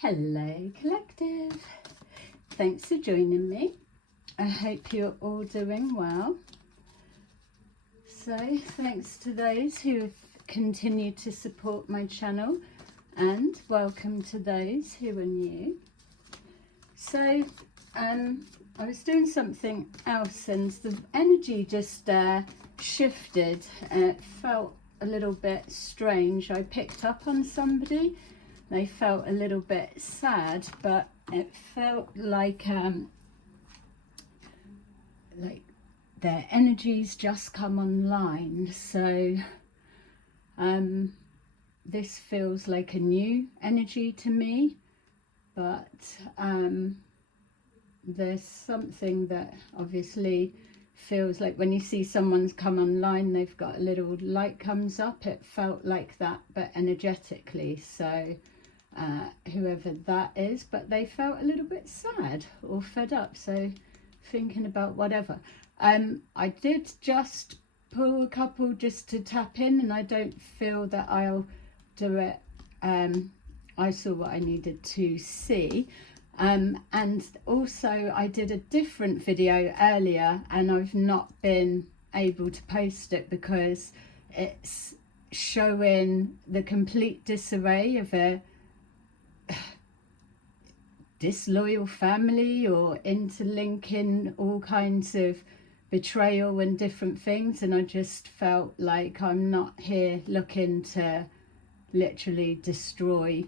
Hello Collective, thanks for joining me. I hope you're all doing well. So thanks to those who have continued to support my channel, and welcome to those who are new. So I was doing something else and the energy just shifted and it felt a little bit strange. I picked up on somebody. They felt a little bit sad, but it felt like their energies just come online. So this feels like a new energy to me, but there's something that obviously feels like when you see someone's come online, they've got a little light comes up. It felt like that, but energetically. So whoever that is, but they felt a little bit sad or fed up, so thinking about whatever. I did just pull a couple just to tap in, and I don't feel that I'll do it. I saw what I needed to see, and also I did a different video earlier and I've not been able to post it because it's showing the complete disarray of a disloyal family, or interlinking all kinds of betrayal and different things, and I just felt like I'm not here looking to literally destroy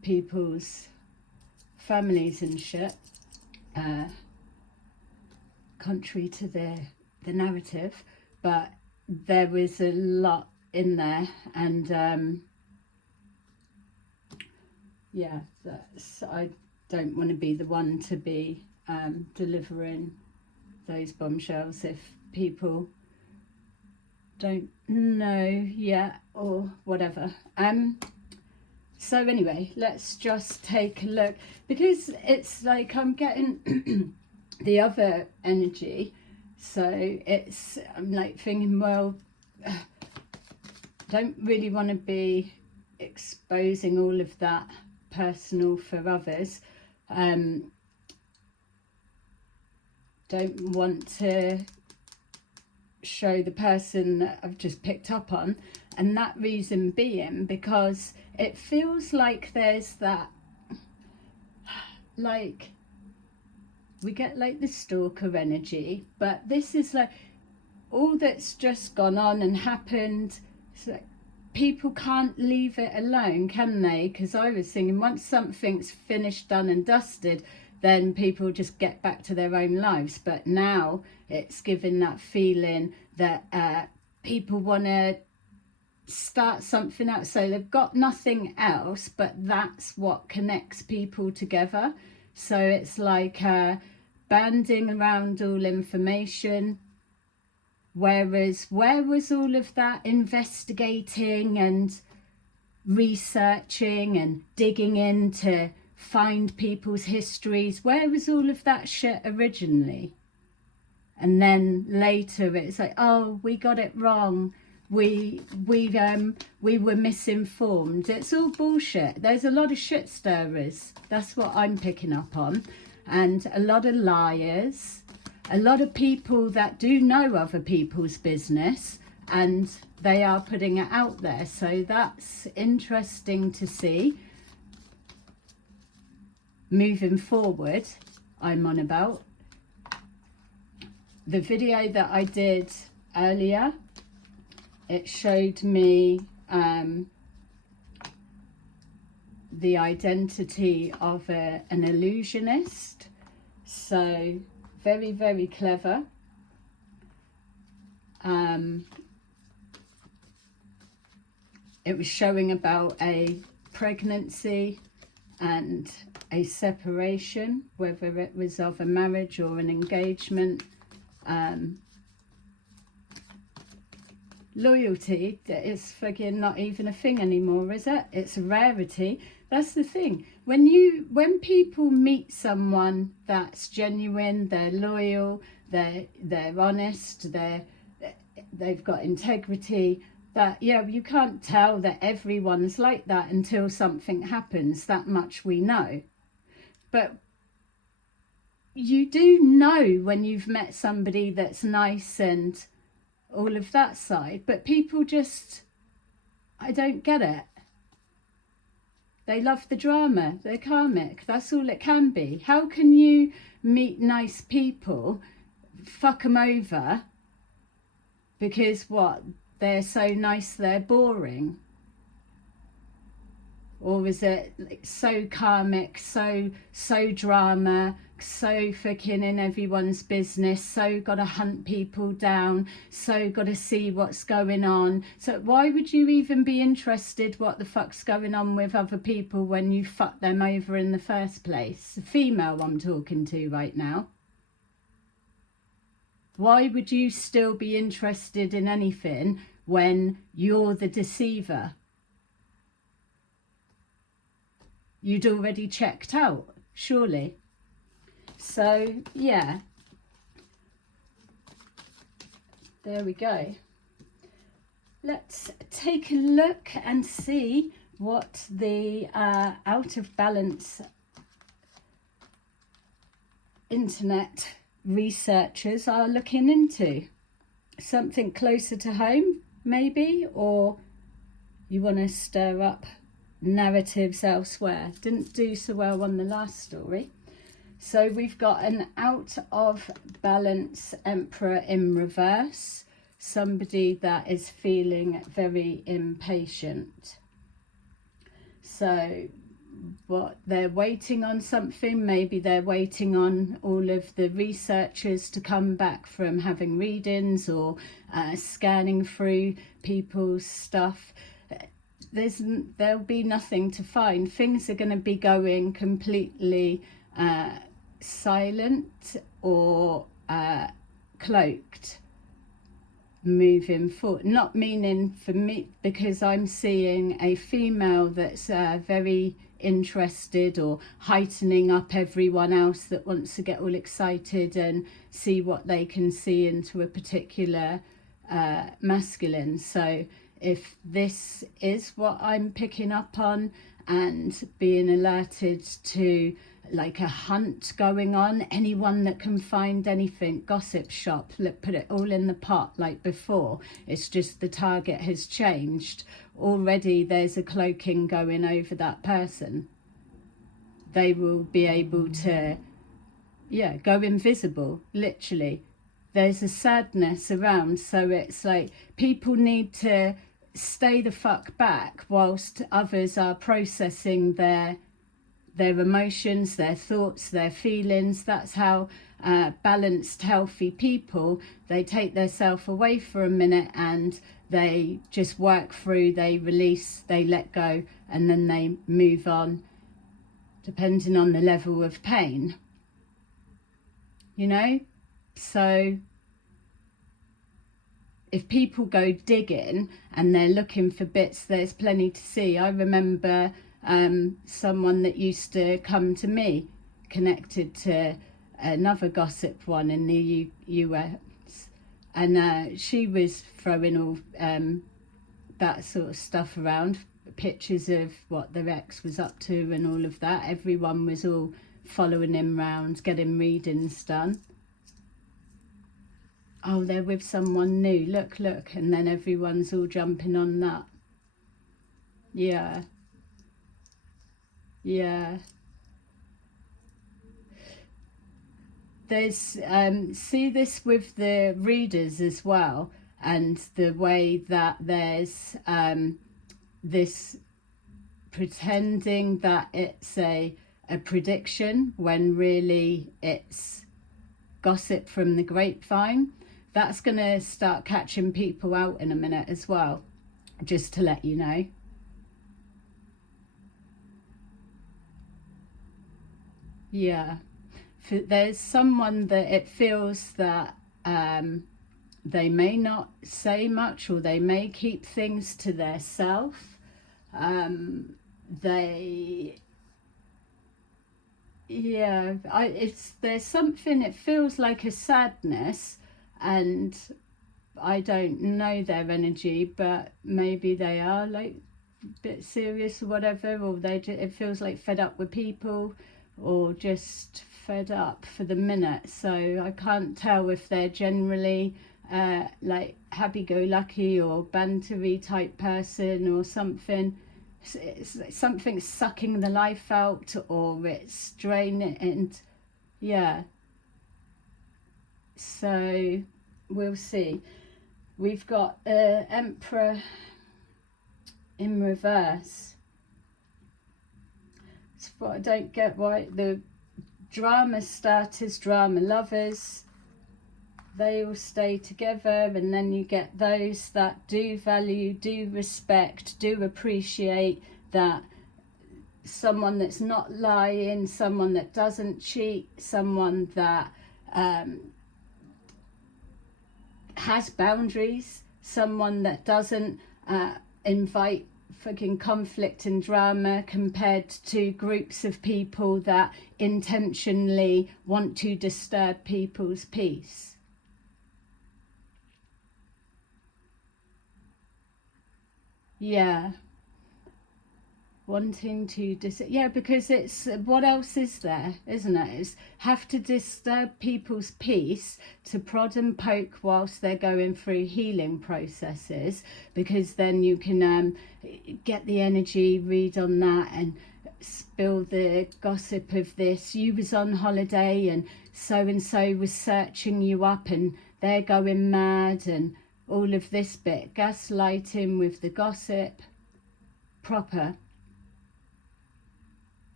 people's families and shit, contrary to the narrative, but there was a lot in there, and yeah, I don't want to be the one to be delivering those bombshells if people don't know yet or whatever. So anyway, let's just take a look, because it's like I'm getting the other energy, so I'm like thinking, well, don't really want to be exposing all of that personal for others. Don't want to show the person that I've just picked up on, and that reason being because it feels like there's that, like we get like the stalker energy, but this is like all that's just gone on and happened. It's like people can't leave it alone, can they? Because I was thinking once something's finished, done and dusted, then people just get back to their own lives. But now it's giving that feeling that people want to start something else. So they've got nothing else, but that's what connects people together. So it's like banding around all information. Whereas where was all of that investigating and researching and digging in to find people's histories? Where was all of that shit originally? And then later it's like, oh, we got it wrong. We were misinformed. It's all bullshit. There's a lot of shit stirrers. That's what I'm picking up on. And a lot of liars. A lot of people that do know other people's business and they are putting it out there. So that's interesting to see. Moving forward, I'm on about the video that I did earlier. It showed me the identity of an illusionist. So very, very clever. It was showing about a pregnancy and a separation, whether it was of a marriage or an engagement. Loyalty is fucking not even a thing anymore, is it? It's a rarity. That's the thing. When people meet someone that's genuine, they're loyal, they're honest, they've got integrity, that, yeah, you can't tell that everyone's like that until something happens. That much we know. But you do know when you've met somebody that's nice and all of that side, but people just, I don't get it. They love the drama. They're karmic. That's all it can be. How can you meet nice people, fuck them over because what? They're so nice they're boring? Or is it like so karmic, so drama, so fucking in everyone's business, so gotta hunt people down, so gotta see what's going on? So why would you even be interested what the fuck's going on with other people when you fuck them over in the first place? The female I'm talking to right now. Why would you still be interested in anything when you're the deceiver? You'd already checked out, surely. So, yeah. There we go. Let's take a look and see what the out of balance internet researchers are looking into. Something closer to home, maybe, or you want to stir up narratives elsewhere. Didn't do so well on the last story. So we've got an out of balance Emperor in reverse, somebody that is feeling very impatient. So what, they're waiting on something. Maybe they're waiting on all of the researchers to come back from having readings or scanning through people's stuff. There'll be nothing to find. Things are going to be going completely silent or cloaked moving forward. Not meaning for me, because I'm seeing a female that's very interested or heightening up everyone else that wants to get all excited and see what they can see into a particular masculine. So if this is what I'm picking up on and being alerted to, like a hunt going on, anyone that can find anything, gossip shop, put it all in the pot like before. It's just the target has changed. Already there's a cloaking going over that person. They will be able to, yeah, go invisible, literally. There's a sadness around, so it's like people need to stay the fuck back whilst others are processing their emotions, their thoughts, their feelings. That's how balanced, healthy people, they take themselves away for a minute and they just work through, they release, they let go, and then they move on, depending on the level of pain. You know? So if people go digging and they're looking for bits, there's plenty to see. I remember someone that used to come to me connected to another gossip one in the US, and she was throwing all that sort of stuff around, pictures of what their ex was up to and all of that. Everyone was all following him round, getting readings done. Oh, they're with someone new, look, and then everyone's all jumping on that. Yeah. There's see this with the readers as well, and the way that there's this pretending that it's a prediction when really it's gossip from the grapevine. That's going to start catching people out in a minute as well, just to let you know. Yeah, there's someone that it feels that they may not say much, or they may keep things to their self. There's something, it feels like a sadness, and I don't know their energy, but maybe they are like a bit serious or whatever, or it feels like fed up with people, or just fed up for the minute. So I can't tell if they're generally like happy-go-lucky or bantery type person or something. It's something sucking the life out, or it's draining, and yeah. So we'll see. We've got Emperor in reverse. It's what I don't get, why the drama starters, drama lovers, they all stay together, and then you get those that do value, do respect, do appreciate that someone that's not lying, someone that doesn't cheat, someone that has boundaries, someone that doesn't invite fucking conflict and drama, compared to groups of people that intentionally want to disturb people's peace. Yeah. Wanting to yeah, because it's, what else is there, isn't it? It's have to disturb people's peace to prod and poke whilst they're going through healing processes, because then you can get the energy, read on that, and spill the gossip of this. You was on holiday and so was searching you up and they're going mad, and all of this bit, gaslighting with the gossip, proper.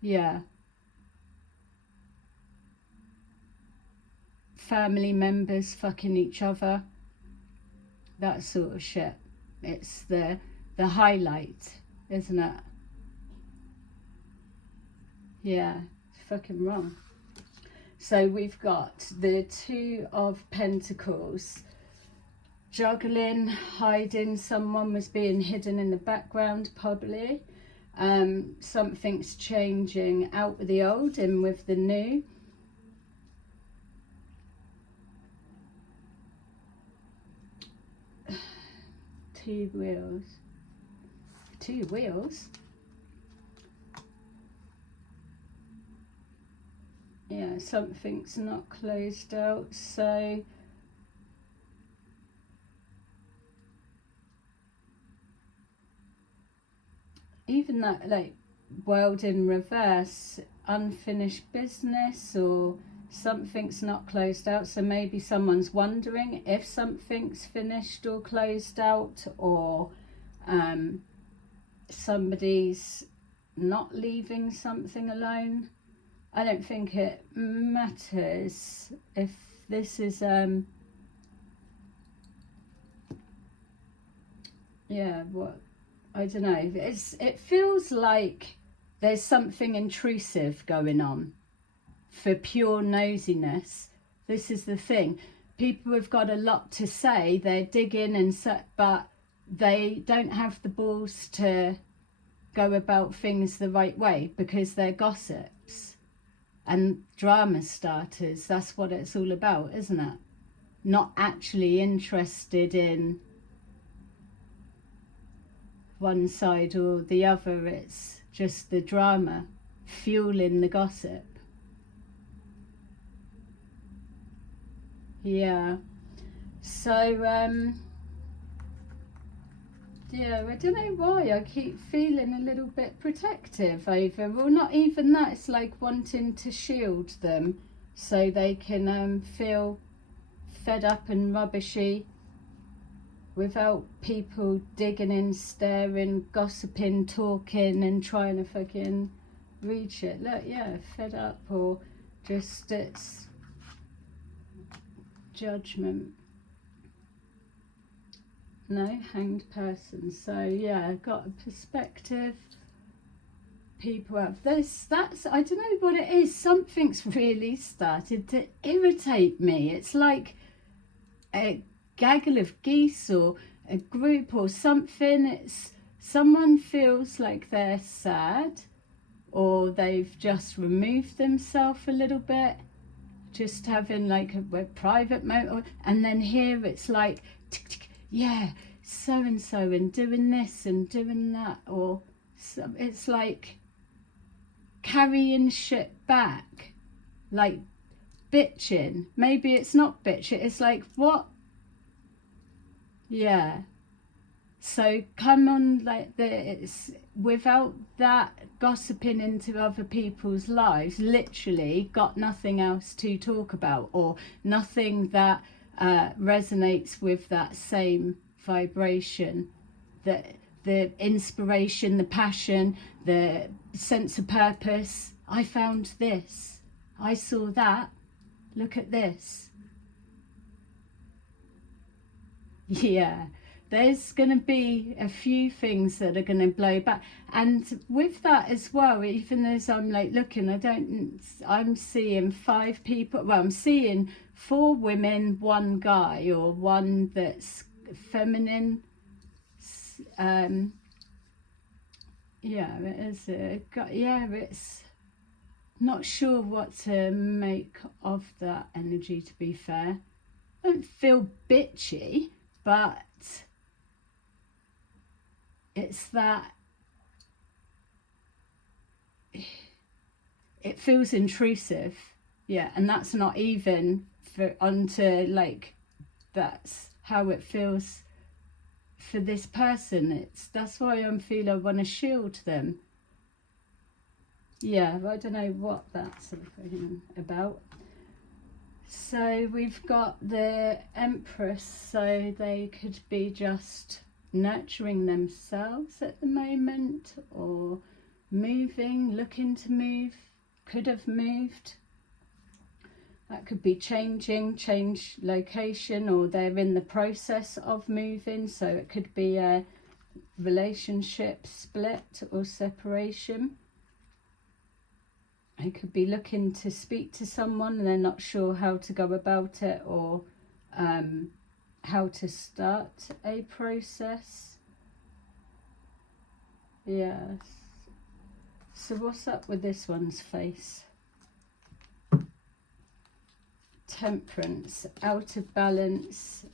Yeah. Family members fucking each other, that sort of shit. It's the highlight, isn't it? Yeah, it's fucking wrong. So we've got the Two of Pentacles, juggling, hiding. Someone was being hidden in the background, probably. Something's changing, out with the old, in with the new. Two wheels. Two wheels? Yeah, something's not closed out, so even that, like, world in reverse, unfinished business, or something's not closed out. So maybe someone's wondering if something's finished or closed out, or somebody's not leaving something alone. I don't think it matters if this is yeah, what, I don't know. It feels like there's something intrusive going on for pure nosiness. This is the thing. People have got a lot to say. They're digging and but they don't have the balls to go about things the right way, because they're gossips and drama starters. That's what it's all about, isn't it? Not actually interested in one side or the other. It's just the drama fueling the gossip. Yeah. So yeah, I don't know why I keep feeling a little bit protective over, well, not even that, it's like wanting to shield them so they can feel fed up and rubbishy without people digging in, staring, gossiping, talking and trying to fucking reach it. Look, yeah, fed up, or just it's judgment. No, hanged person. So yeah, got a perspective. People have this, that's, I don't know what it is. Something's really started to irritate me. It's like a gaggle of geese or a group or something. It's someone feels like they're sad, or they've just removed themselves a little bit. just having like a private motor, and then here it's like tick, tick, yeah, so and so, and doing this and doing that, or so, it's like carrying shit back, like bitching. Maybe it's not bitching, it's like, what? Yeah. So come on, like it's without that gossiping into other people's lives, literally got nothing else to talk about, or nothing that resonates with that same vibration, the inspiration, the passion, the sense of purpose. I found this, I saw that, look at this. Yeah, there's going to be a few things that are going to blow back. And with that as well, even as I'm like looking, I'm seeing 5 people. Well, I'm seeing 4 women, 1 guy, or one that's feminine. Yeah, it is it's not sure what to make of that energy, to be fair. I don't feel bitchy, but it's that it feels intrusive. Yeah, and that's not even for onto like, that's how it feels for this person. That's why I'm feeling I want to shield them. Yeah, I don't know what that's about. So we've got the Empress, so they could be just nurturing themselves at the moment, or moving, looking to move, could have moved. That could be change location, or they're in the process of moving, so it could be a relationship split or separation. They could be looking to speak to someone and they're not sure how to go about it, or how to start a process. Yes. So what's up with this one's face? Temperance, out of balance,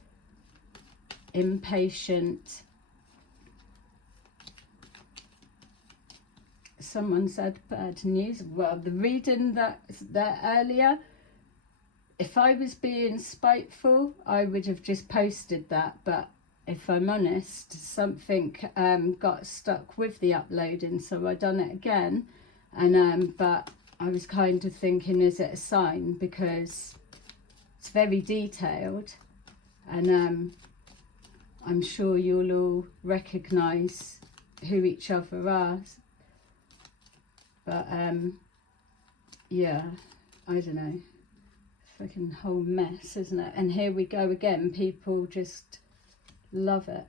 impatient. Someone said bad news. Well, the reading that's there earlier, if I was being spiteful, I would have just posted that. But if I'm honest, something got stuck with the uploading, so I done it again. And but I was kind of thinking, is it a sign? Because it's very detailed, and I'm sure you'll all recognise who each other are. But yeah, I don't know, fucking whole mess, isn't it? And here we go again, people just love it.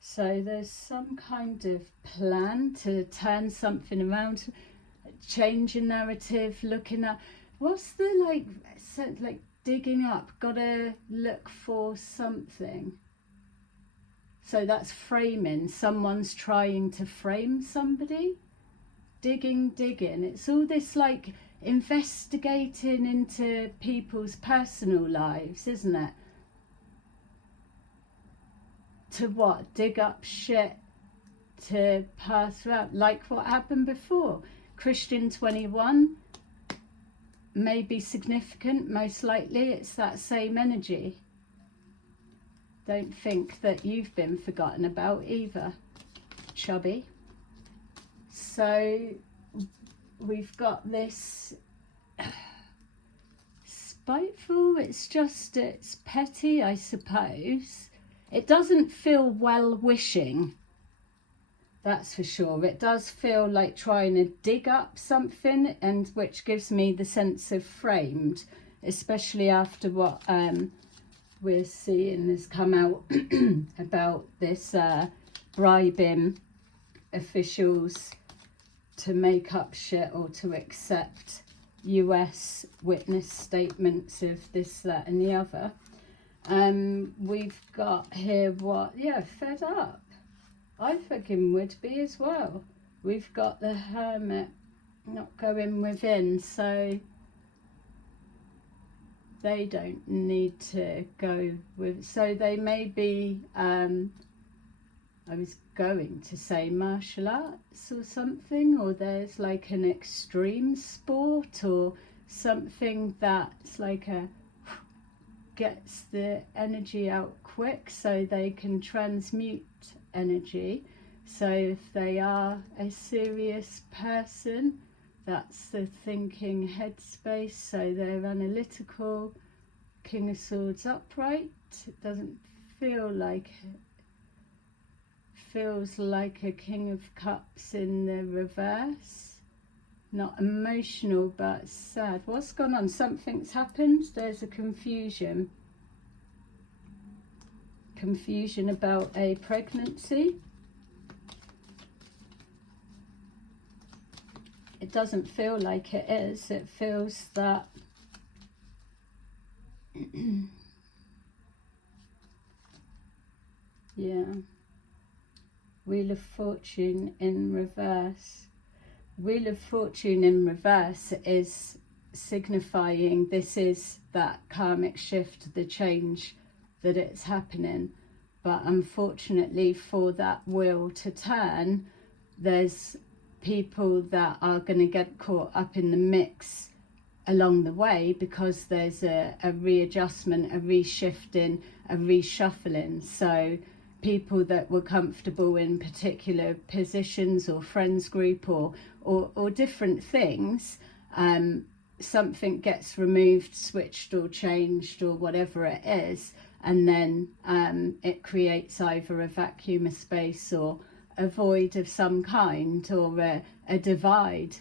So there's some kind of plan to turn something around, change a narrative, looking at what's the like digging up, gotta look for something. So that's framing, someone's trying to frame somebody. Digging, it's all this like investigating into people's personal lives, isn't it? To what? Dig up shit to pass around, like what happened before. Christian 21 may be significant, most likely it's that same energy. Don't think that you've been forgotten about either, chubby. So we've got this spiteful, it's petty, I suppose. It doesn't feel well-wishing, that's for sure. It does feel like trying to dig up something, and which gives me the sense of framed, especially after what we're seeing has come out about this bribing officials to make up shit or to accept US witness statements of this, that and the other. We've got here fed up. I fucking would be as well. We've got the Hermit not going within, so they don't need to go with, so they may be, I was going to say martial arts or something, or there's like an extreme sport or something that's like a gets the energy out quick so they can transmute energy. So if they are a serious person, that's the thinking headspace, so they're analytical. King of Swords upright, it doesn't feel like it. Feels like a King of Cups in the reverse. Not emotional but sad. What's gone on? Something's happened. There's a confusion. Confusion about a pregnancy. It doesn't feel like it is. It feels that yeah. Wheel of Fortune in reverse. Wheel of Fortune in reverse is signifying this is that karmic shift, the change that it's happening. But unfortunately for that wheel to turn, there's people that are going to get caught up in the mix along the way, because there's a readjustment, a reshifting, a reshuffling. So people that were comfortable in particular positions or friends group or different things, something gets removed, switched or changed or whatever it is, and then it creates either a vacuum, a space, or a void of some kind, or a divide.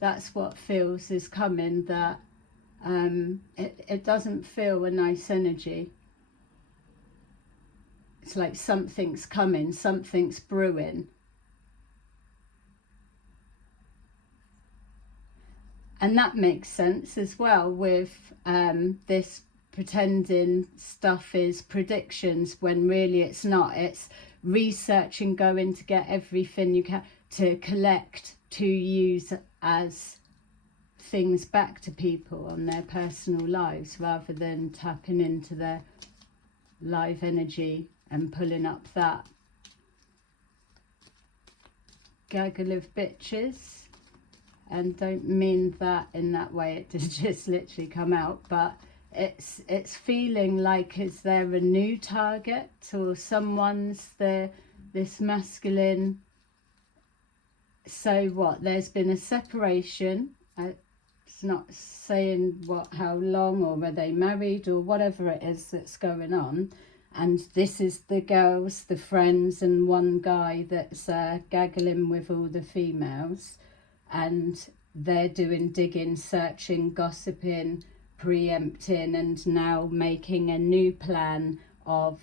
That's what feels is coming, that it doesn't feel a nice energy. It's like something's coming, something's brewing. And that makes sense as well with this pretending stuff is predictions when really it's not. It's researching, going to get everything you can to collect, to use as things back to people on their personal lives, rather than tapping into their live energy and pulling up that gaggle of bitches. And don't mean that in that way, it did just literally come out, but it's feeling like, is there a new target, or someone's this masculine. So what, there's been a separation. It's not saying how long, or are they married, or whatever it is that's going on. And this is the girls, the friends, and one guy that's gaggling with all the females. And they're doing digging, searching, gossiping, preempting, and now making a new plan of,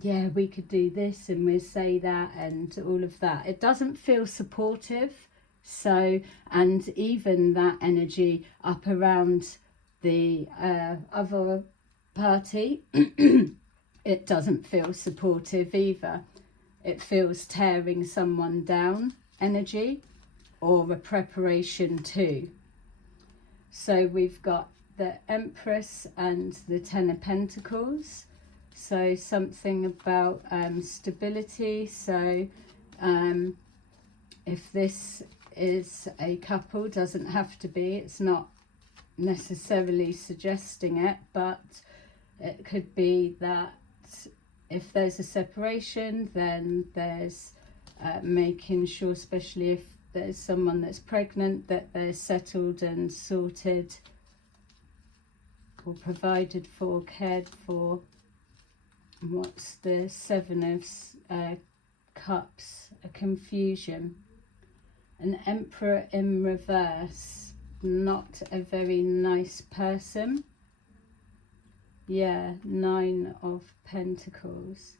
yeah, we could do this and we'll say that and all of that. It doesn't feel supportive. So, and even that energy up around the other party, it doesn't feel supportive either. It feels tearing someone down energy, or a preparation to. So we've got the Empress and the Ten of Pentacles. So something about stability. So if this is a couple, doesn't have to be, it's not necessarily suggesting it, but it could be that if there's a separation, then there's making sure, especially if there's someone that's pregnant, that they're settled and sorted, or provided for, cared for. What's the Seven of Cups? A confusion. An Emperor in reverse. Not a very nice person. Yeah, Nine of Pentacles.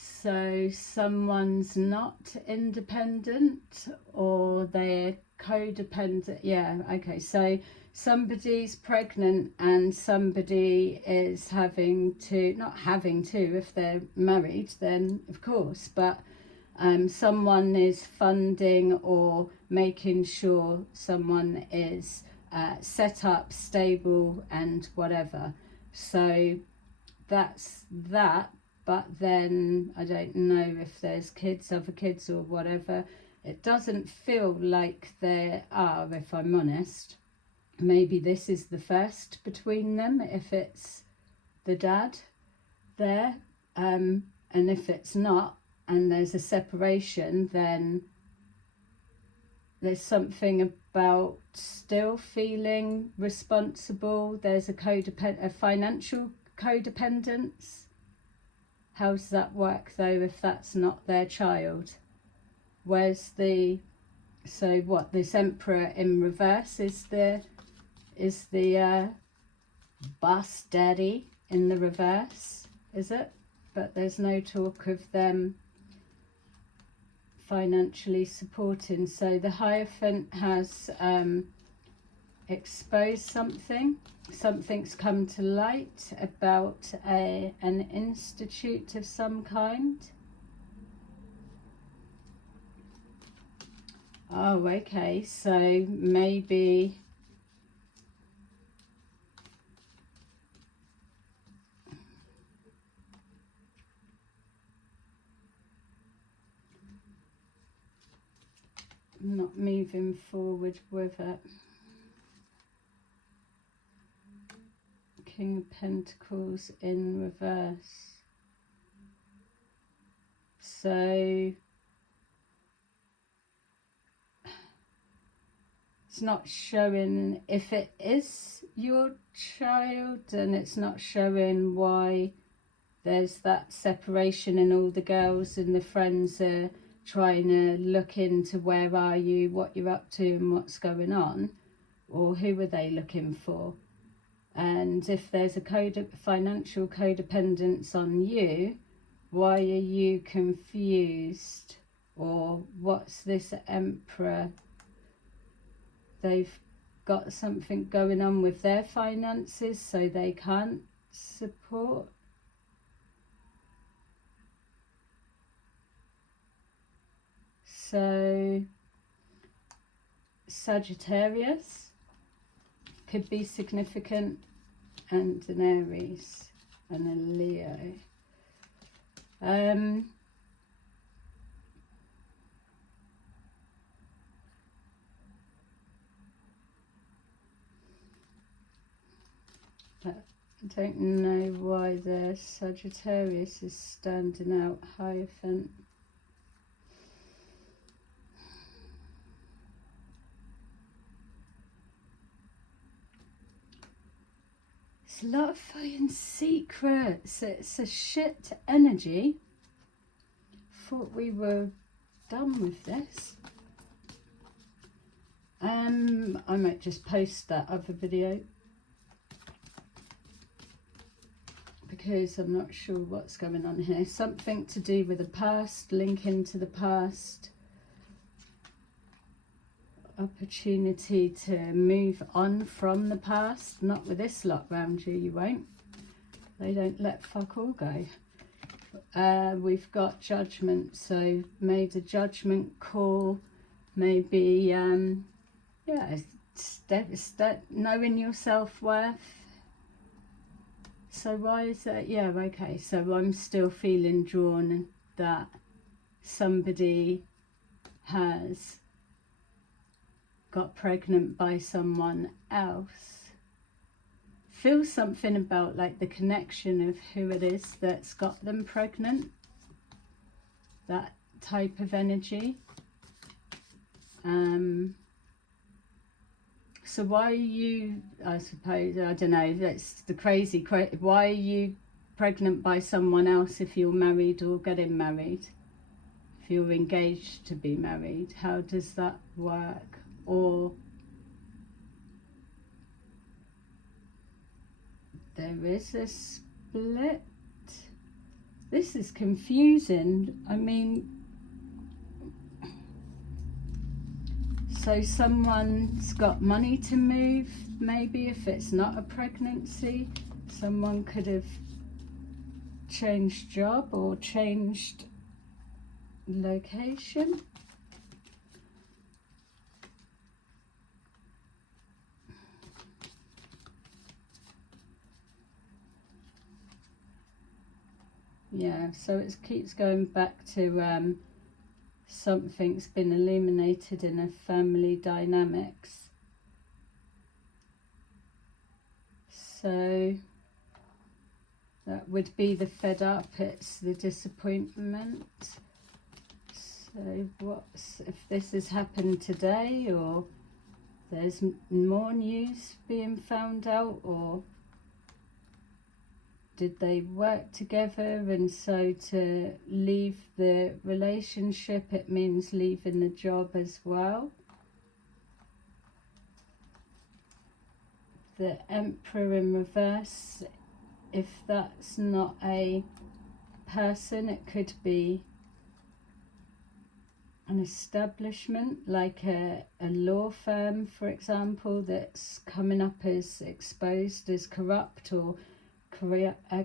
So someone's not independent, or they're codependent. Yeah, okay. So somebody's pregnant and somebody is having to, not having to, if they're married, then of course, but someone is funding or making sure someone is set up, stable and whatever. So that's that. But then I don't know if there's kids, other kids or whatever. It doesn't feel like there are, if I'm honest. Maybe this is the first between them, if it's the dad there. And if it's not, and there's a separation, then there's something about still feeling responsible. There's a financial codependence. How does that work though if that's not their child? Where's the, so what, this Emperor in reverse is the boss daddy in the reverse, is it? But there's no talk of them financially supporting. So the Hierophant has exposed something. Something's come to light about an institute of some kind. Oh, okay, so maybe not moving forward with it. King of Pentacles in reverse. So it's not showing if it is your child, and it's not showing why there's that separation, and all the girls and the friends are trying to look into where are you, what you're up to and what's going on, or who are they looking for. And if there's a financial codependence on you, why are you confused? Or what's this Emperor? They've got something going on with their finances, so they can't support. So Sagittarius could be significant, and an Aries and a Leo. But I don't know why the Sagittarius is standing out. Hierophant. A lot of fucking secrets. It's a shit energy. Thought we were done with this. I might just post that other video because I'm not sure what's going on here. Something to do with the past, link into the past. Opportunity to move on from the past. Not with this lot round you, you won't. They don't let fuck all go. We've got judgment, so made a judgment call. Maybe yeah, knowing your self-worth. So why is that? Yeah, okay, so I'm still feeling drawn that somebody has got pregnant by someone else. Feel something about like the connection of who it is that's got them pregnant. That type of energy. So why are you, I suppose, I don't know, that's the crazy, why are you pregnant by someone else if you're married or getting married? If you're engaged to be married, how does that work? Or there is a split. This is confusing. I mean, so someone's got money to move, maybe if it's not a pregnancy. Someone could have changed job or changed location. Yeah, so it keeps going back to something's been illuminated in a family dynamics. So that would be the fed up, it's the disappointment. So what's, if this has happened today, or there's more news being found out, or did they work together, and so to leave the relationship, it means leaving the job as well. The Emperor in reverse, if that's not a person, it could be an establishment, like a law firm, for example, that's coming up as exposed as corrupt, or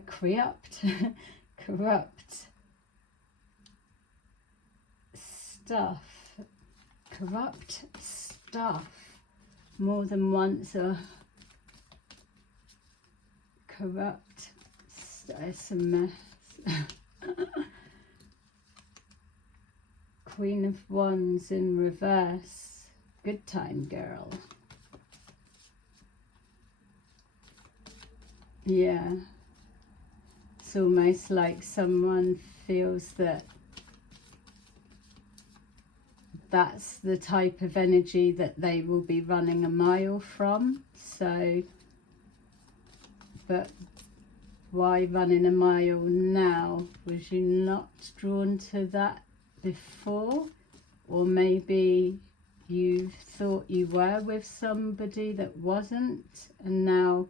corrupt stuff, corrupt stuff, more than once, or corrupt, it's a mess. Queen of Wands in reverse, good time girl. Yeah, it's almost like someone feels that that's the type of energy that they will be running a mile from. So, but why running a mile now? Was you not drawn to that before? Or maybe you thought you were with somebody that wasn't, and now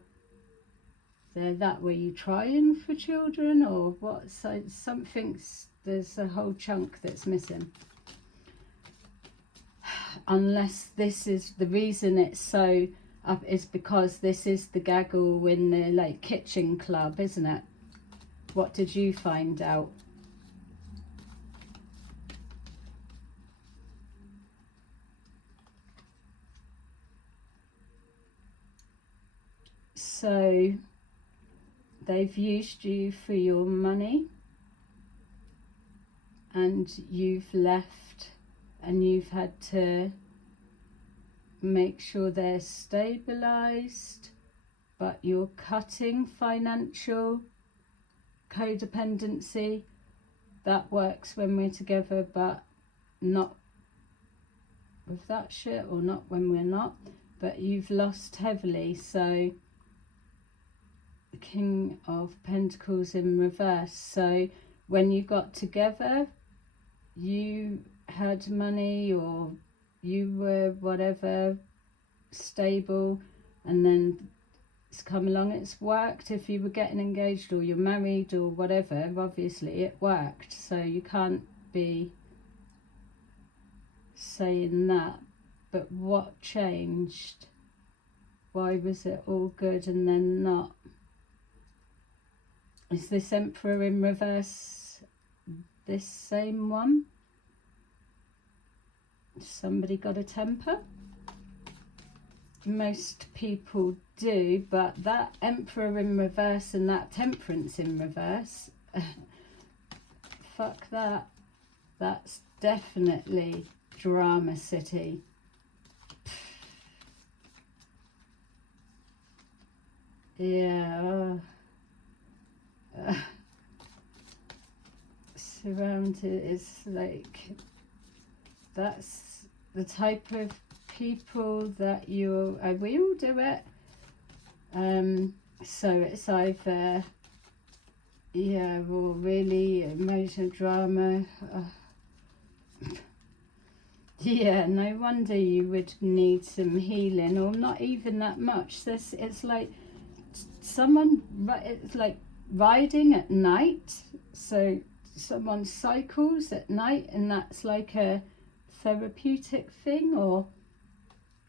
they're that. Were you trying for children, or what? So something's, there's a whole chunk that's missing. Unless this is the reason it's so up, is because this is the gaggle in the like kitchen club, isn't it? What did you find out? So they've used you for your money, and you've left, and you've had to make sure they're stabilized, but you're cutting financial codependency. That works when we're together, but not with that shit, or not when we're not. But you've lost heavily. So the King of Pentacles in reverse. So when you got together, you had money, or you were whatever, stable, and then it's come along, it's worked. If you were getting engaged, or you're married, or whatever, obviously it worked. So you can't be saying that. But what changed? Why was it all good and then not? Is this Emperor in reverse this same one? Somebody got a temper? Most people do, but that Emperor in reverse and that Temperance in reverse, fuck that. That's definitely drama city. Yeah. Surrounded is like, that's the type of people that you, we all do it. So it's either, yeah, or really emotional drama. Yeah, no wonder you would need some healing, or not even that much. This, it's like someone, it's like riding at night. So someone cycles at night, and that's like a therapeutic thing, or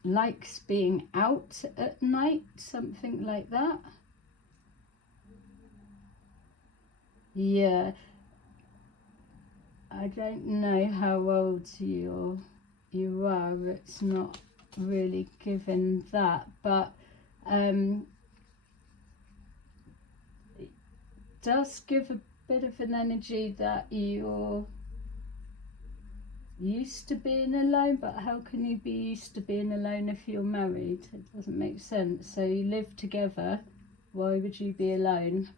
likes being out at night, something like that. Yeah, I don't know how old you are, it's not really given that, but it does give a bit of an energy that you're used to being alone, but how can you be used to being alone if you're married? It doesn't make sense. So you live together, why would you be alone?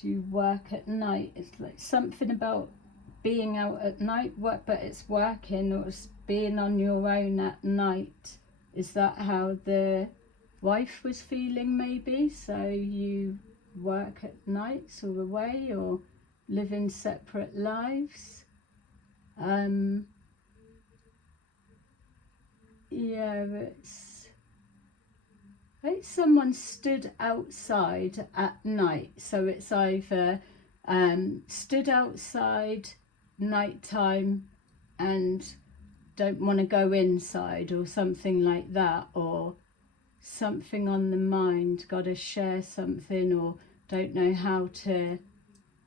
Do you work at night? It's like something about being out at night, work, but it's working, or it's being on your own at night. Is that how the wife was feeling, maybe? So you work at nights or away, or living separate lives? Yeah, it's like someone stood outside at night. So it's either stood outside nighttime and don't want to go inside, or something like that, or something on the mind, got to share something, or don't know how to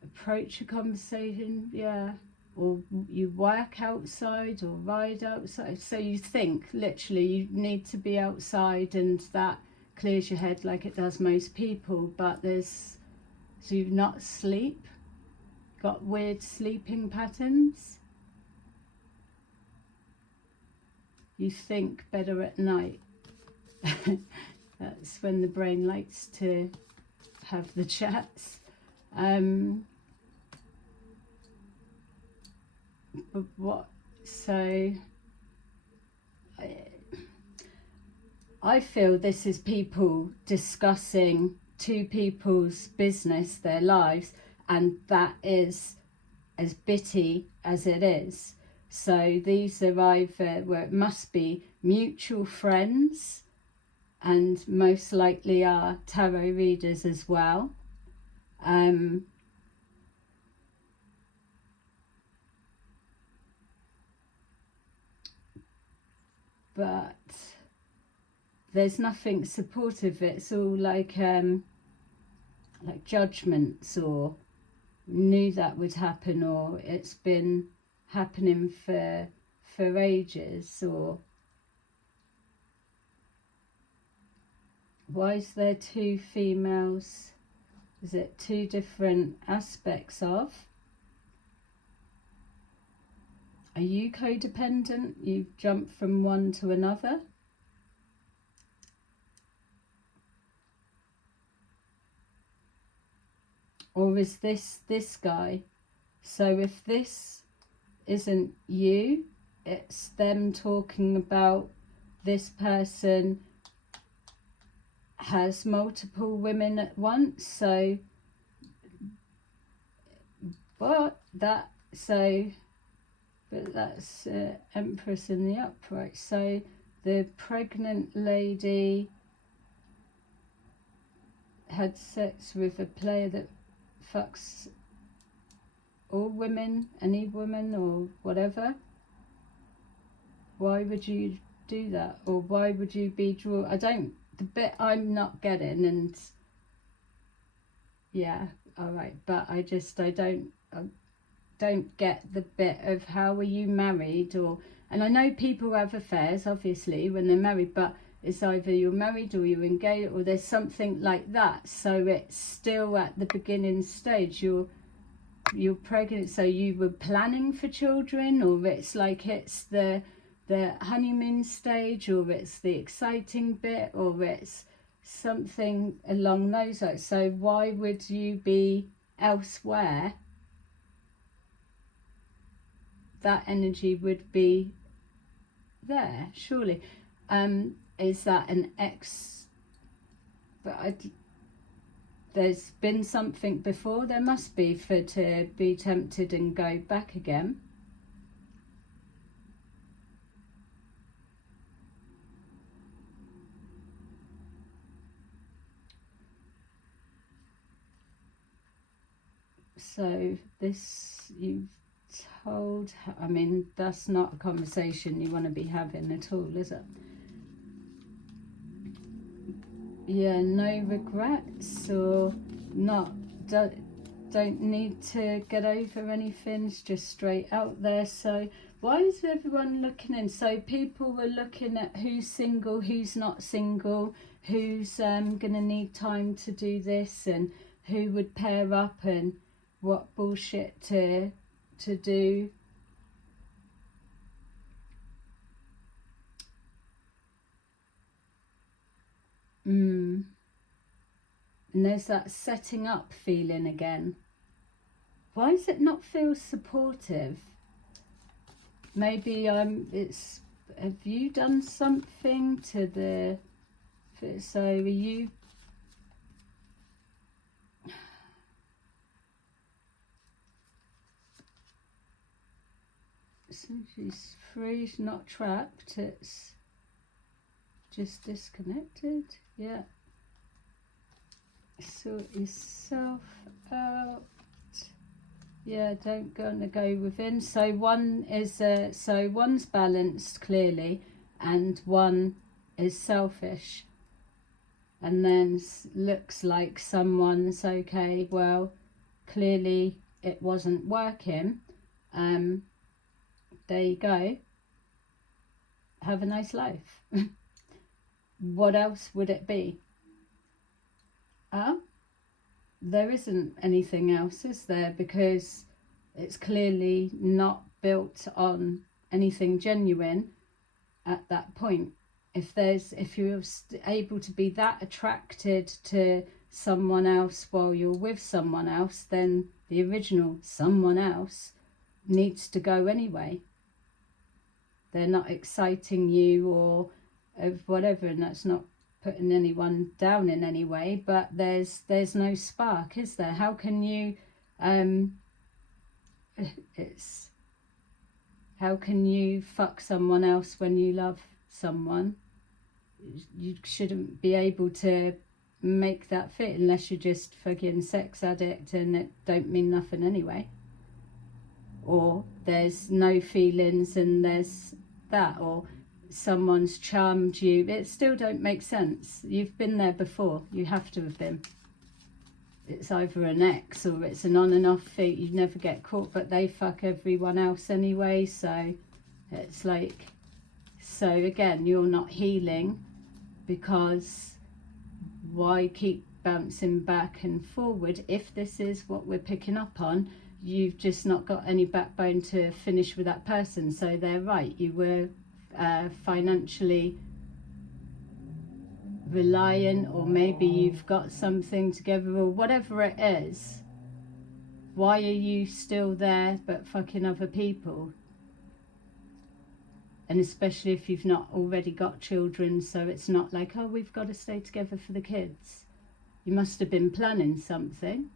approach a conversation. Yeah, or you work outside or ride outside, so you think literally you need to be outside, and that clears your head like it does most people. But there's, so you not sleep, got weird sleeping patterns, you think better at night. That's when the brain likes to have the chats. But what, so I feel this is people discussing two people's business, their lives, and that is as bitty as it is. So these are either, well, it must be mutual friends, and most likely are tarot readers as well. But there's nothing supportive. It's all like judgments, or knew that would happen, or it's been happening for ages, or why is there two females? Is it two different aspects of? Are you codependent? You've jumped from one to another? Or is this guy? So if this isn't you, it's them talking about this person has multiple women at once. So, but that's Empress in the upright. So the pregnant lady had sex with a player that fucks all women, any woman or whatever. Why would you do that? Or why would you be drawn? The bit I'm not getting, and yeah, all right, but I don't get the bit of how are you married, or, and I know people have affairs obviously when they're married, but it's either you're married or you're engaged, or there's something like that. So it's still at the beginning stage. You're pregnant, so you were planning for children, or it's like it's the honeymoon stage, or it's the exciting bit, or it's something along those lines. So why would you be elsewhere? That energy would be there, surely. Is that an ex? But there's been something before. There must be, for to be tempted and go back again. So this you've told, I mean, that's not a conversation you want to be having at all, is it? Yeah, no regrets, or not, don't need to get over anything, it's just straight out there. So why is everyone looking in? So people were looking at who's single, who's not single, who's gonna need time to do this, and who would pair up, and what bullshit to do. And there's that setting up feeling again. Why does it not feel supportive? Maybe it's, have you done something to the, so are you, so she's free, she's not trapped, it's just disconnected. Yeah, sort yourself out. Yeah, don't gonna go within. So one is so one's balanced clearly, and one is selfish. And then looks like someone's okay. Well, clearly it wasn't working. There you go. Have a nice life. What else would it be? There isn't anything else, is there? Because it's clearly not built on anything genuine at that point. If you're able to be that attracted to someone else while you're with someone else, then the original someone else needs to go anyway. They're not exciting you or whatever, and that's not putting anyone down in any way, but there's no spark, is there? How can you how can you fuck someone else when you love someone? You shouldn't be able to make that fit unless you're just fucking sex addict and it don't mean nothing anyway, or there's no feelings and there's that, or someone's charmed you. It still don't make sense. You've been there before. You have to have been. It's either an ex or it's an on and off thing. You never get caught, but they fuck everyone else anyway. So it's like, so again, you're not healing, because why keep bouncing back and forward if this is what we're picking up on? You've just not got any backbone to finish with that person. So they're right. You were financially reliant, or maybe you've got something together, or whatever it is. Why are you still there but fucking other people? And especially if you've not already got children, so it's not like, oh, we've got to stay together for the kids. You must have been planning something.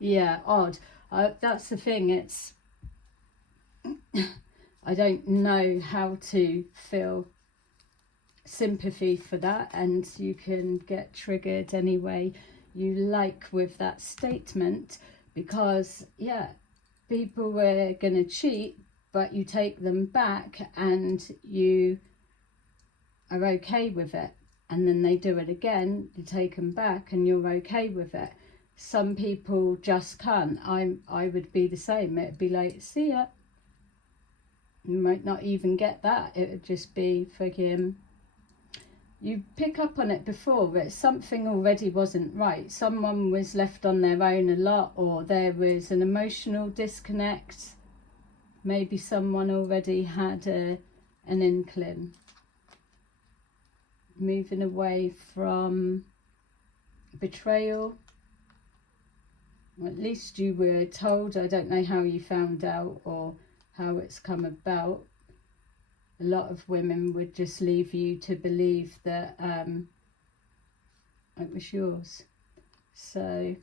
Yeah, odd. That's the thing, it's I don't know how to feel sympathy for that, and you can get triggered any way you like with that statement, because yeah, people were gonna cheat, but you take them back and you are okay with it, and then they do it again, you take them back and you're okay with it. Some people just can't. I would be the same. It'd be like, see ya. You might not even get that. It would just be freaking, you pick up on it before that something already wasn't right. Someone was left on their own a lot, or there was an emotional disconnect. Maybe someone already had an inkling. Moving away from betrayal. Well, at least you were told. I don't know how you found out or how it's come about. A lot of women would just leave you to believe that it was yours. So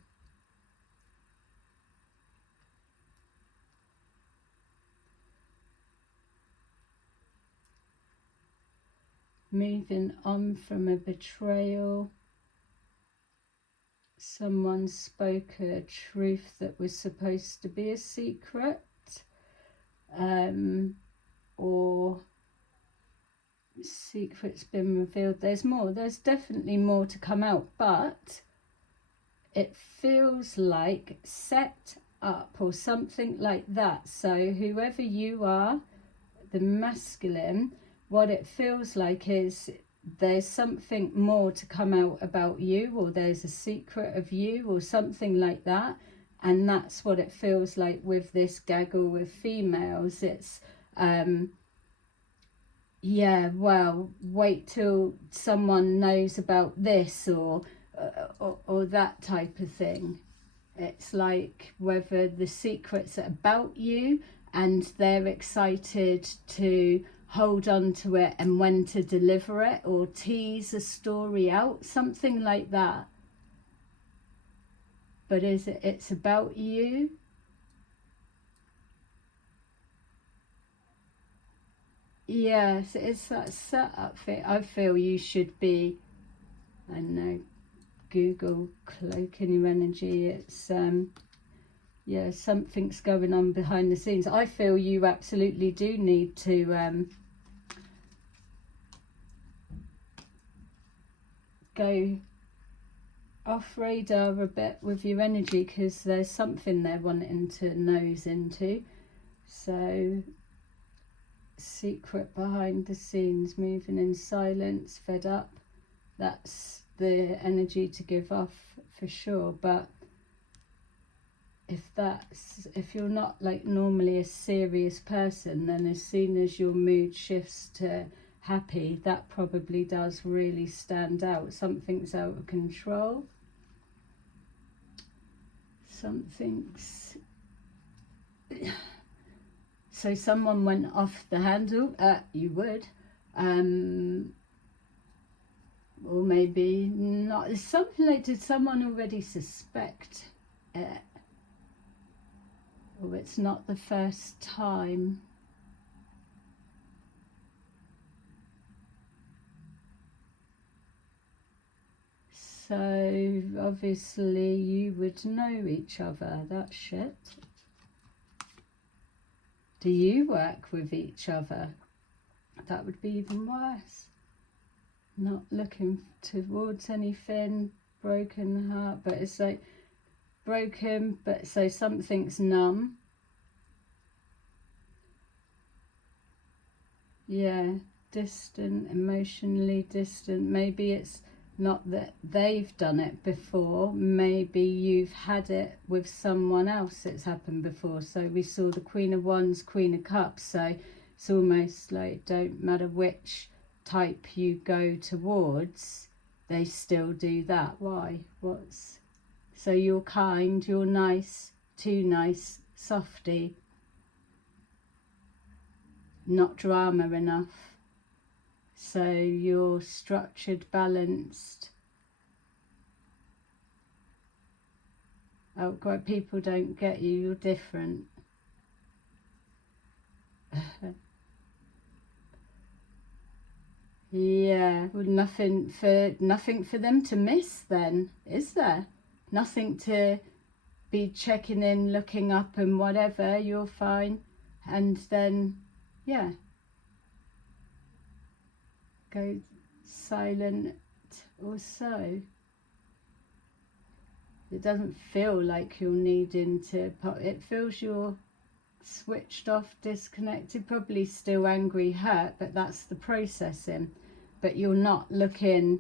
moving on from a betrayal, someone spoke a truth that was supposed to be a secret, or secret's been revealed. There's more, there's definitely more to come out, but it feels like set up or something like that. So whoever you are, the masculine, what it feels like is there's something more to come out about you, or there's a secret of you or something like that. And that's what it feels like with this gaggle with females. It's yeah, well, wait till someone knows about this, or that type of thing. It's like whether the secret's about you and they're excited to hold on to it and when to deliver it, or tease a story out, something like that. But it's about you. Yes, it's that setup thing. I feel you should be, I don't know, Google cloaking your energy. It's yeah, something's going on behind the scenes. I feel you absolutely do need to go off radar a bit with your energy, because there's something they're wanting to nose into. So, secret behind the scenes, moving in silence, fed up. That's the energy to give off for sure. But if you're not like normally a serious person, then as soon as your mood shifts to happy, that probably does really stand out. Something's out of control. Something's so someone went off the handle. You would, or maybe not. It's something like, did someone already suspect it? Or it's not the first time. So obviously you would know each other. That's shit. Do you work with each other? That would be even worse. Not looking towards anything, broken heart, but it's like broken, but so something's numb. Yeah, distant, emotionally distant. Maybe it's not that they've done it before, maybe you've had it with someone else. It's happened before. So we saw the Queen of Wands, Queen of Cups, so it's almost like, don't matter which type you go towards, they still do that. Why? So you're kind, you're nice, too nice, softy, not drama enough. So you're structured, balanced. Oh, great, people don't get you, you're different. Yeah, well, nothing for them to miss then, is there? Nothing to be checking in, looking up and whatever, you're fine. And then, yeah, go silent or so. It doesn't feel like you're needing to pop. It feels you're switched off, disconnected, probably still angry, hurt, but that's the processing. But you're not looking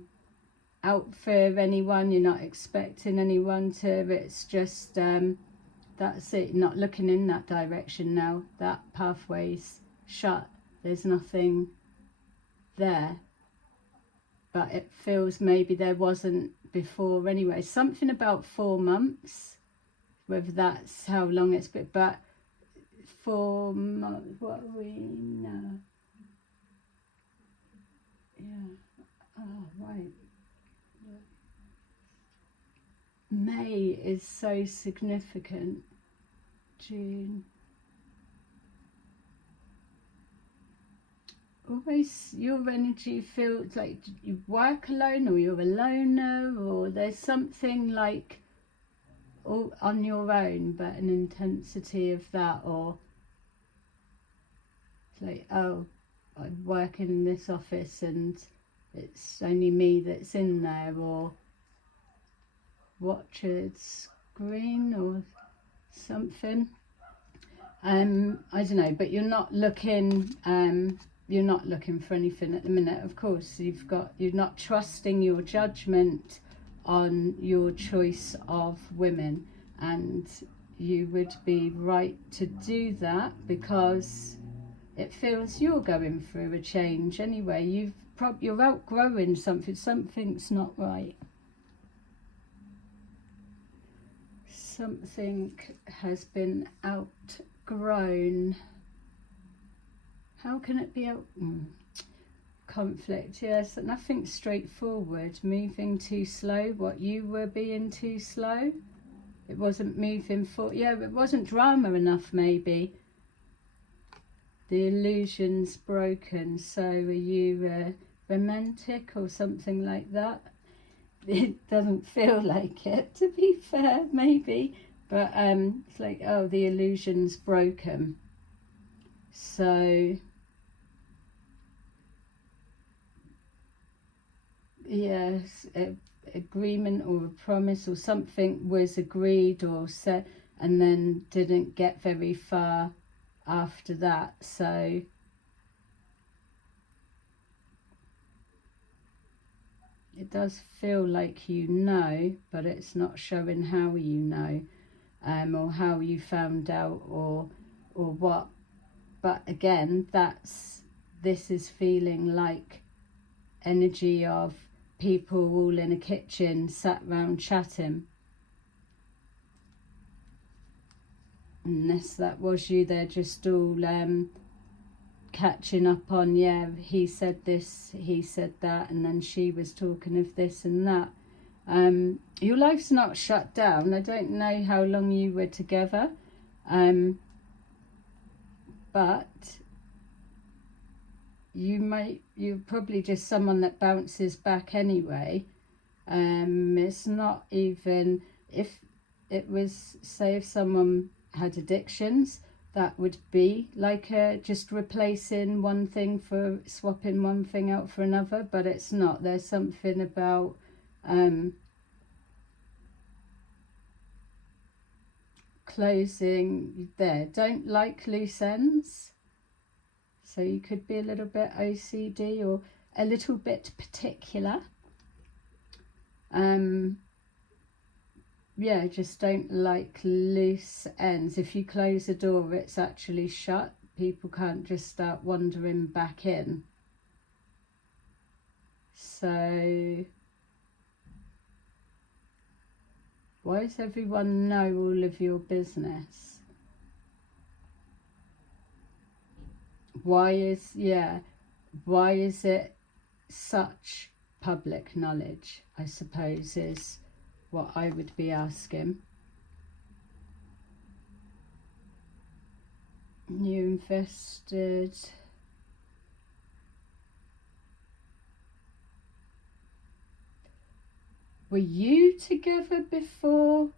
out for anyone, you're not expecting anyone to, it's just that's it, not looking in that direction now. That pathway's shut, there's nothing there. But it feels maybe there wasn't before anyway. Something about 4 months, whether that's how long it's been, but 4 months, what are we now? Yeah, oh right. May is so significant. June. Always your energy feels like you work alone, or you're a loner, or there's something like all on your own, but an intensity of that, or it's like, oh, I'm working in this office and it's only me that's in there, or watch a screen or something. I don't know, but you're not looking you're not looking for anything at the minute. Of course, you're not trusting your judgment on your choice of women, and you would be right to do that because it feels you're going through a change anyway. You're outgrowing something. Something's not right. Something has been outgrown. How can it be out? Conflict, yes. Nothing straightforward. Moving too slow. What, you were being too slow? It wasn't moving forward. Yeah, it wasn't drama enough, maybe. The illusion's broken. So are you romantic or something like that? It doesn't feel like it, to be fair, maybe. But it's like, oh, the illusion's broken. So yes, agreement or a promise or something was agreed or set and then didn't get very far after that. So it does feel like you know, but it's not showing how you know, or how you found out, or what. But again, this is feeling like energy of people all in a kitchen sat round chatting. Unless that was you, they're just all catching up on, yeah, he said this, he said that, and then she was talking of this and that. Your life's not shut down. I don't know how long you were together, but you're probably just someone that bounces back anyway. It's not even, if it was, say, if someone had addictions, that would be like just replacing one thing for swapping one thing out for another, but it's not. There's something about closing there. Don't like loose ends. So you could be a little bit OCD or a little bit particular. Yeah, just don't like loose ends. If you close a door, it's actually shut. People can't just start wandering back in. So why does everyone know all of your business? Why is it such public knowledge, I suppose, is what I would be asking. You invested. Were you together before?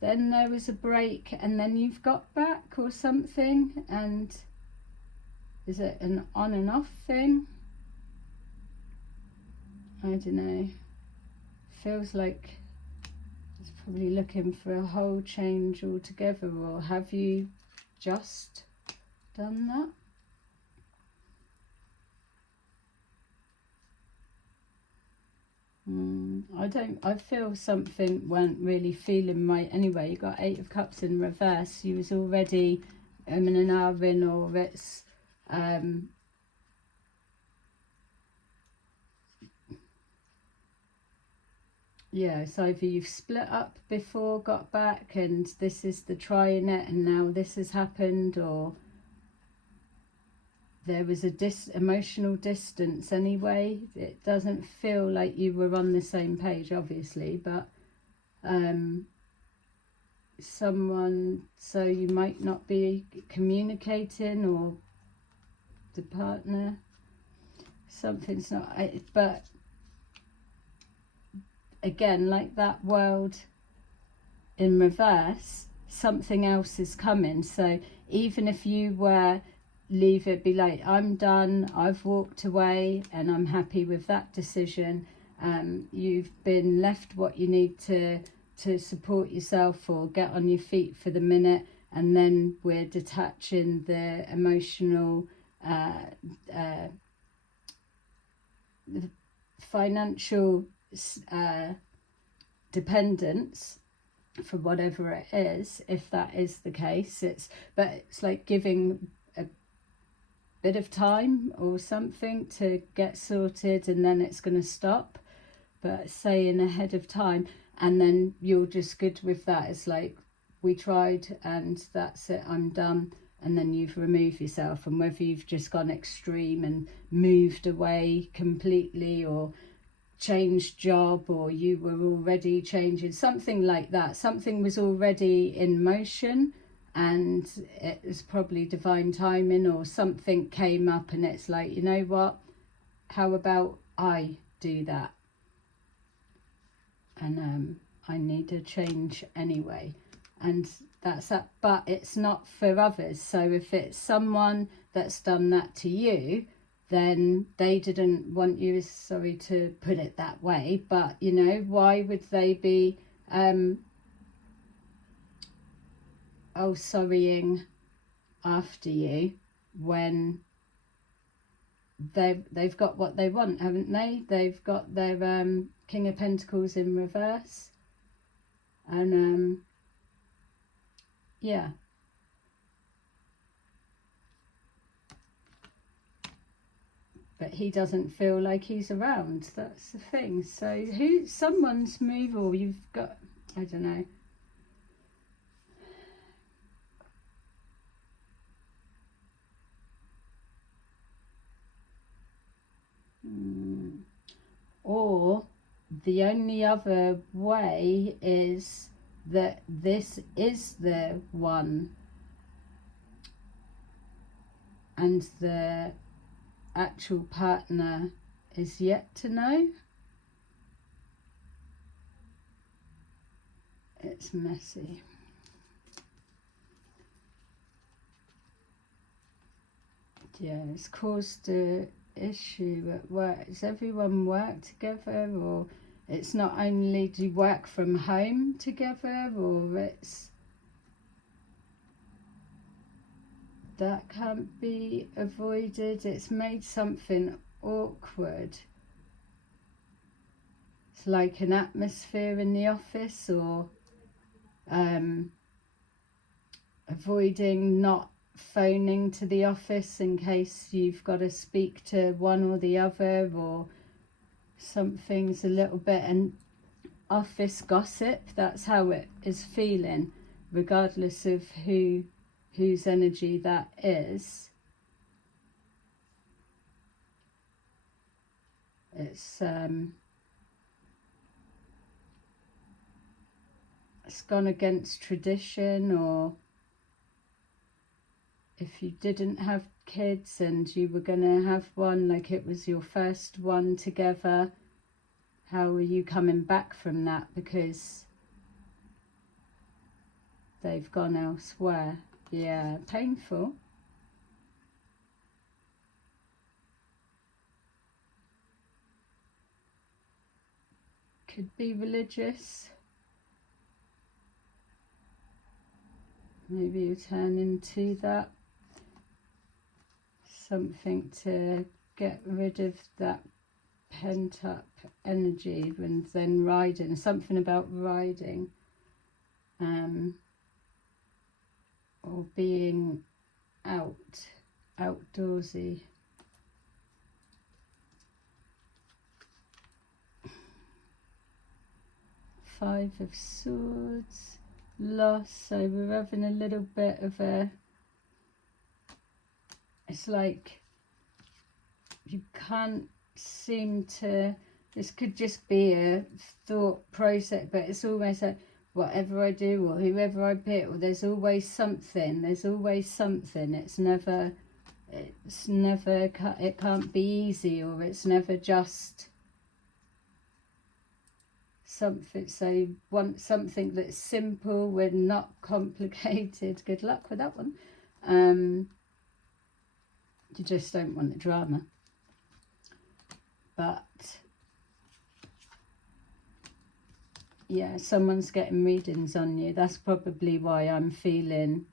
Then there was a break and then you've got back or something? And is it an on and off thing? I don't know. Feels like it's probably looking for a whole change altogether, or have you just done that? I feel something weren't really feeling right anyway. You got 8 of Cups in reverse. You was already in an hour in, or it's yeah, it's either you've split up before, got back, and this is the trying it, and now this has happened, or there was a emotional distance anyway. It doesn't feel like you were on the same page, obviously, but someone, so you might not be communicating, or the partner, something's not, but again, like that world in reverse, something else is coming. So even if you were leave it, be like, I'm done, I've walked away and I'm happy with that decision, you've been left what you need to support yourself or get on your feet for the minute, and then we're detaching the emotional financial dependence for whatever it is, if that is the case. But it's like giving a bit of time or something to get sorted, and then it's going to stop. But saying ahead of time, and then you're just good with that. It's like, we tried and that's it, I'm done. And then you've removed yourself. And whether you've just gone extreme and moved away completely, or changed job, or you were already changing, something like that, something was already in motion, and it was probably divine timing, or something came up and it's like, you know what, how about I do that, and I need a change anyway. And that's that. But it's not for others. So if it's someone that's done that to you, then they didn't want you, sorry to put it that way, but you know, why would they be sorrying after you when they've got what they want, haven't they? They've got their King of Pentacles in reverse, and yeah. But he doesn't feel like he's around. That's the thing. So someone's move, or you've got, I don't know. Or the only other way is that this is the one, and the actual partner is yet to know. It's messy. Yeah, it's caused a issue at work. Does everyone work together, or it's not only do you work from home together, or it's that can't be avoided. It's made something awkward. It's like an atmosphere in the office, or avoiding not phoning to the office in case you've got to speak to one or the other, or something's a little bit, and office gossip, that's how it is feeling, regardless of whose energy that is. It's gone against tradition, or if you didn't have kids and you were going to have one, like it was your first one together, how are you coming back from that because they've gone elsewhere? Yeah, painful. Could be religious. Maybe you turn into that. Something to get rid of that pent up energy, and then riding. Something about riding. Or being outdoorsy. Five of Swords, loss. So we're having a little bit of a, it's like you can't seem to, this could just be a thought process, but it's always like, whatever I do or whoever I pick, or there's always something, it's never, it can't be easy, or it's never just something. So want something that's simple and not complicated. Good luck with that one. You just don't want the drama. But yeah, someone's getting readings on you. That's probably why I'm feeling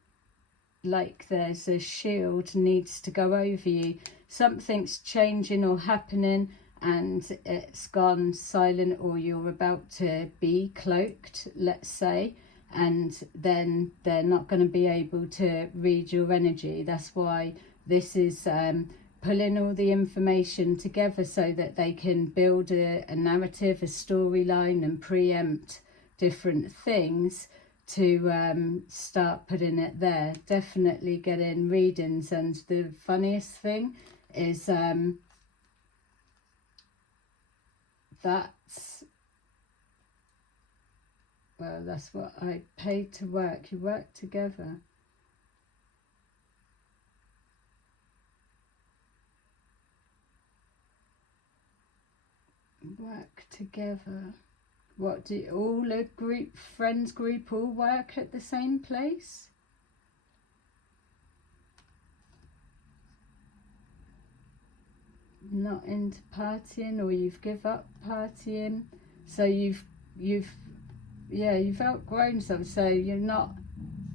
like there's a shield needs to go over you. Something's changing or happening, and it's gone silent, or you're about to be cloaked, let's say, and then they're not going to be able to read your energy. That's why this is pulling all the information together so that they can build a narrative, a storyline, and preempt different things to start putting it there. Definitely getting readings. And the funniest thing is that's what I paid to work. You work together. Work together. What, do all a group, friends group, all work at the same place? Not into partying, or you've give up partying, so you've outgrown some, so you're not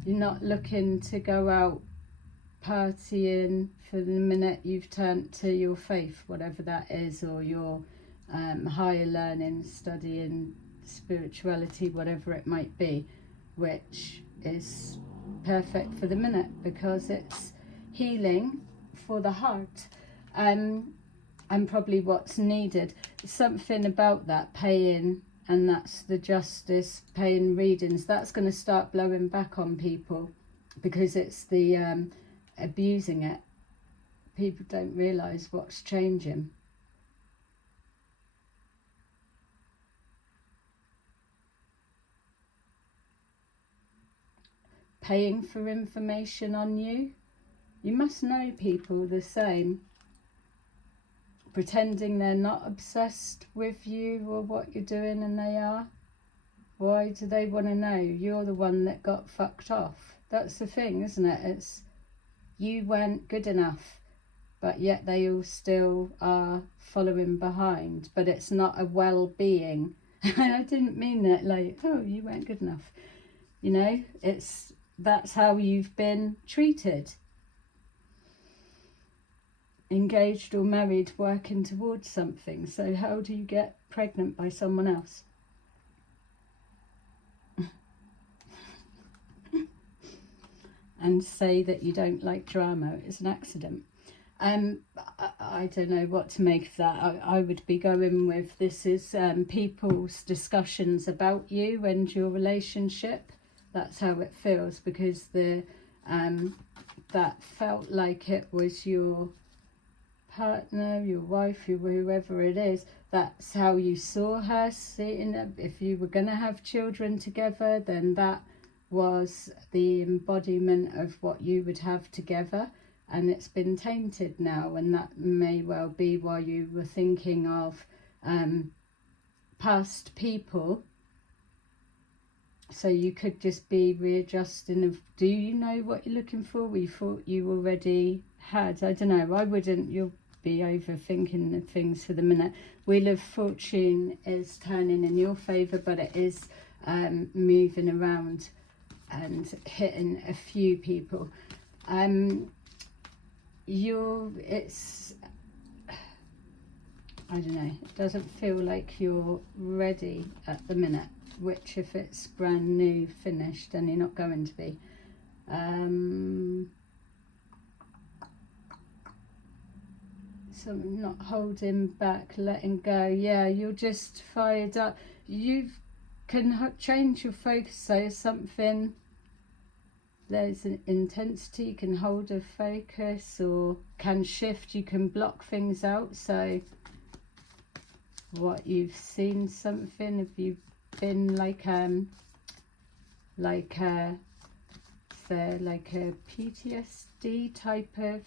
looking to go out partying for the minute. You've turned to your faith, whatever that is, or your higher learning, studying spirituality, whatever it might be, which is perfect for the minute because it's healing for the heart, and probably what's needed. Something about that paying, and that's the justice, paying readings, that's going to start blowing back on people because it's the abusing it. People don't realise what's changing. Paying for information on you. You must know people the same. Pretending they're not obsessed with you or what you're doing, and they are. Why do they want to know? You're the one that got fucked off. That's the thing, isn't it? It's you weren't good enough, but yet they all still are following behind. But it's not a well-being. I didn't mean that like, oh, you weren't good enough. You know, that's how you've been treated. Engaged or married, working towards something. So how do you get pregnant by someone else? And say that you don't like drama, it's an accident. I don't know what to make of that. I would be going with, this is people's discussions about you and your relationship. That's how it feels, because that felt like it was your partner, your wife, whoever it is. That's how you saw her sitting. If you were going to have children together, then that was the embodiment of what you would have together, and it's been tainted now. And that may well be why you were thinking of past people, so you could just be readjusting of, do you know what you're looking for? We thought you already had. I don't know, I wouldn't. You'll be overthinking the things for the minute. Wheel of Fortune is turning in your favour, but it is moving around and hitting a few people. It's, I don't know, it doesn't feel like you're ready at the minute, which if it's brand new, finished, then you're not going to be. So not holding back, letting go. Yeah, you're just fired up. You can change your focus, so something, there's an intensity, you can hold a focus, or can shift, you can block things out. So what you've seen, something, if you've been like a PTSD type of,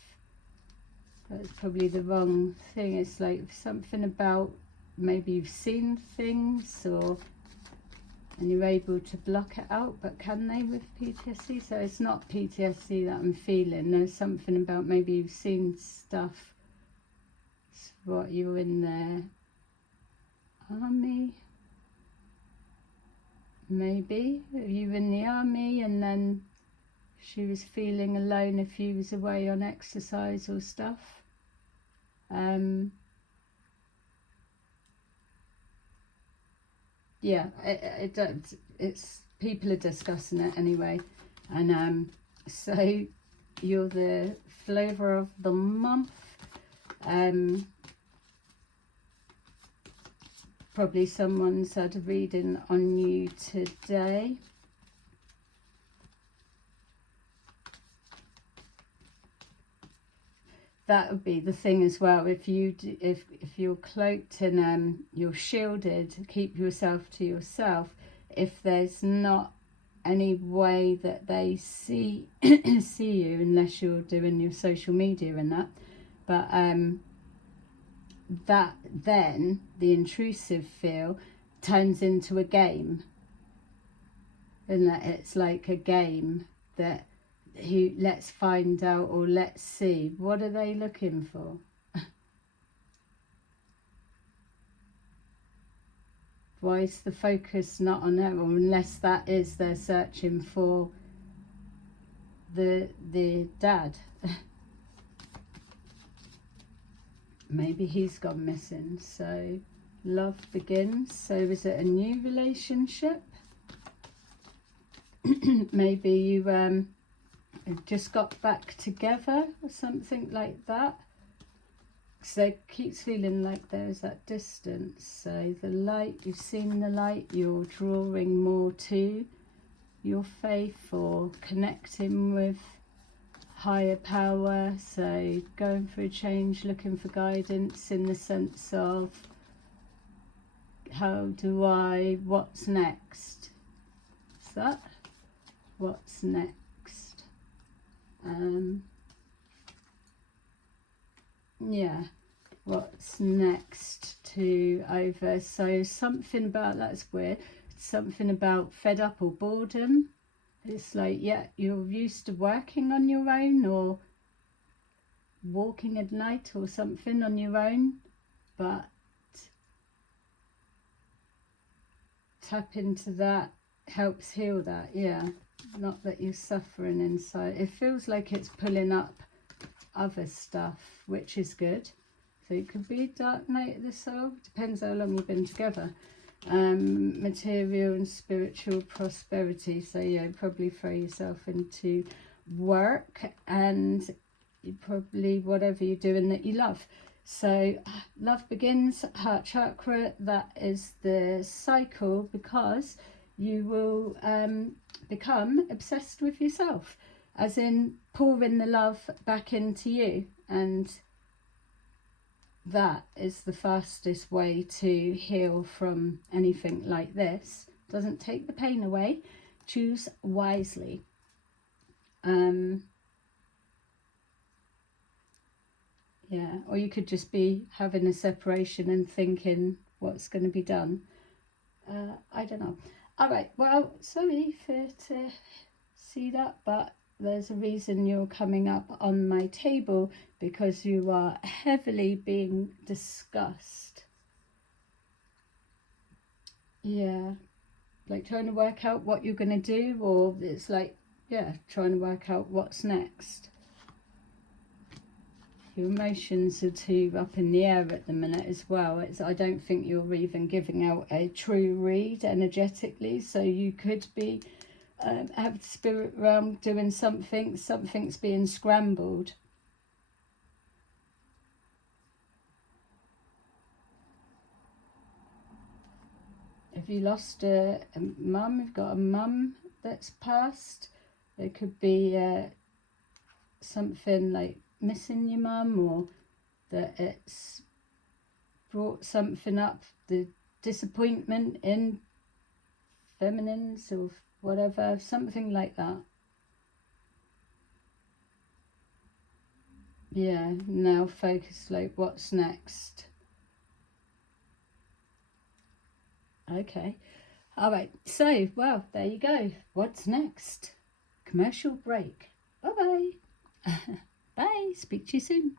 that's probably the wrong thing. It's like something about, maybe you've seen things, or and you're able to block it out. But can they with PTSD? So it's not PTSD that I'm feeling. There's something about, maybe you've seen stuff. It's what, you're in the army, maybe you were in the army, and then she was feeling alone if you was away on exercise or stuff. yeah, it's people are discussing it anyway. And so you're the flavour of the month. Probably someone's had a reading on you today. That would be the thing as well. If you're cloaked and you're shielded, keep yourself to yourself. If there's not any way that they see you, unless you're doing your social media and that, but that then the intrusive feel turns into a game, and that it's like a game that let's find out, or let's see, what are they looking for? Why is the focus not on them? Or unless that is they're searching for the dad. Maybe he's gone missing. So love begins. So is it a new relationship? Maybe you just got back together or something like that. So it keeps feeling like there's that distance. So the light, you've seen the light, you're drawing more to your faith or connecting with higher power. So going for a change, looking for guidance in the sense of what's next? Is that what's next? Yeah, what's next to over? So something about, that's weird, something about fed up or boredom. It's like, yeah, you're used to working on your own or walking at night or something on your own, but tap into that helps heal that. Yeah, not that you're suffering inside. It feels like it's pulling up other stuff, which is good. So it could be a dark night of the soul, depends how long you've been together. Material and spiritual prosperity. So yeah, probably throw yourself into work, and you probably, whatever you're doing that you love. So love begins, heart chakra, that is the cycle, because you will become obsessed with yourself, as in pouring the love back into you, and that is the fastest way to heal from anything like this. Doesn't take the pain away. Choose wisely. Yeah, or you could just be having a separation and thinking what's going to be done. I don't know. All right, well, sorry to see that, but there's a reason you're coming up on my table, because you are heavily being discussed. Yeah, like trying to work out what you're going to do, or it's like, yeah, trying to work out what's next. Your emotions are too up in the air at the minute as well. I don't think you're even giving out a true read energetically, so you could be have the spirit realm doing something's being scrambled. If you lost a mum, you've got a mum that's passed, there could be something like missing your mum, or that it's brought something up, the disappointment in feminines or whatever, something like that. Yeah, now focus, like what's next. Okay, all right, so well, there you go. What's next? Commercial break. Bye bye. Bye, speak to you soon.